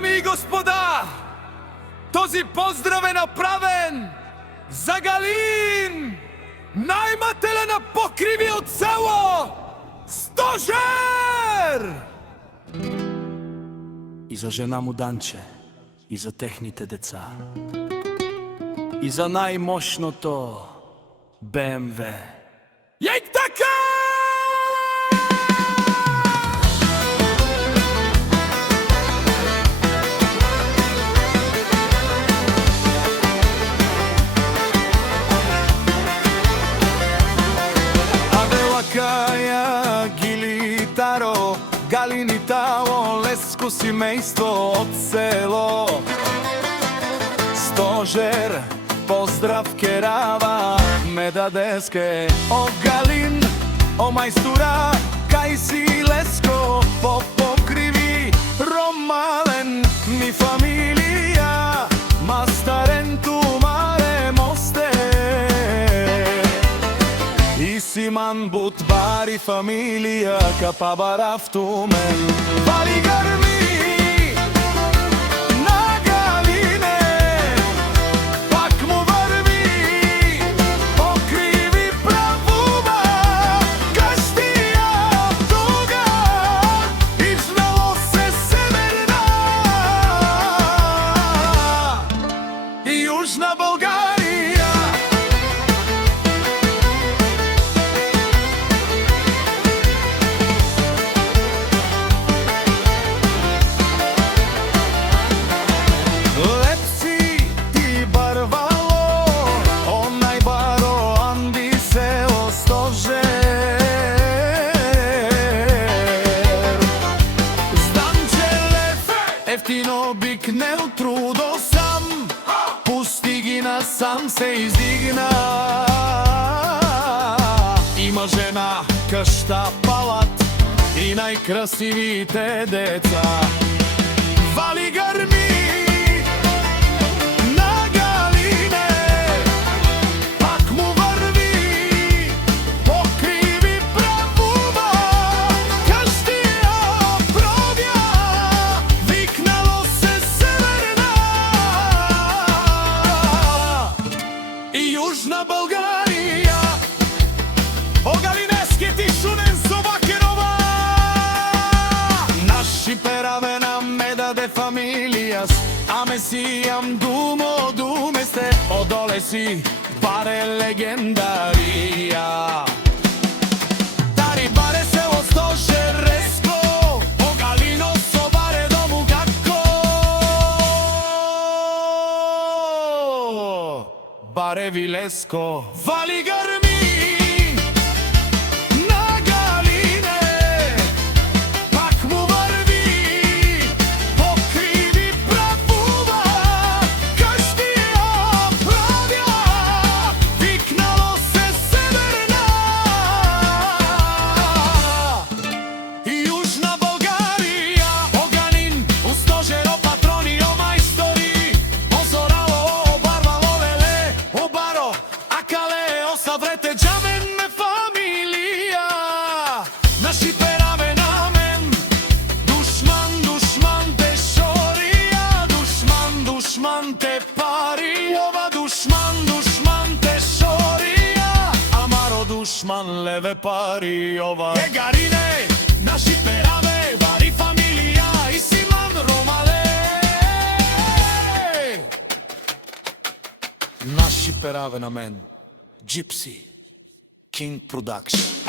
Дами и господа, този поздрав е направен за Галин, најмателе на покриви од село Стожер! И за жена му Данче, и за техните деца, и за најмошното БМВ. Јајк така! Каја Гилитаро, Галинитаво, Леско семејство од село Стожер, поздрав керава, ме дадеске. О Галин, о мајстура, кај си Леско, по покриви ромален ми фамилија, мастарен тумаре мосте. Симан бут бари фамилија, капа барафтумен. Вали грми на Галине, пак му врви, покриви правува, каштија туга, измело се северна и јужна Българија. Ефтино бикнел трудо сам, пусти ги насам се издигна. Има жена, къща, палат и најкрасивите деца. Вали грми на Галине, пак му врви, покриви правува, каштија пробја, викнало се северна и јужна Българија. О Галинески ти шунен со Бакерова, наши пераве на ме даде фамилијас, аме си јам думо думесте, одоле си баре легендарија. Тари баре село Стожер реско, о Галино со баре дому како. Баре Вилеско, вали грми на Галине, пак му врви, покриви правува, каштија правја, викнало се северна и јужна Българија. О Галин, у Стожеро патрони, о мајстори, о Зорало, о Барвало, леле, о Баро, акале, о Саврете, џамен ме фамилија. Наши пераве на мен, душман, душман те шорија, душман, душман те пари, ова душман, душман те шорија, амаро душман леве пари, ова. Е Галине, наши пераве, бари фамилија, и Симан Ромале. Наши пераве на мен, Gypsy King Production.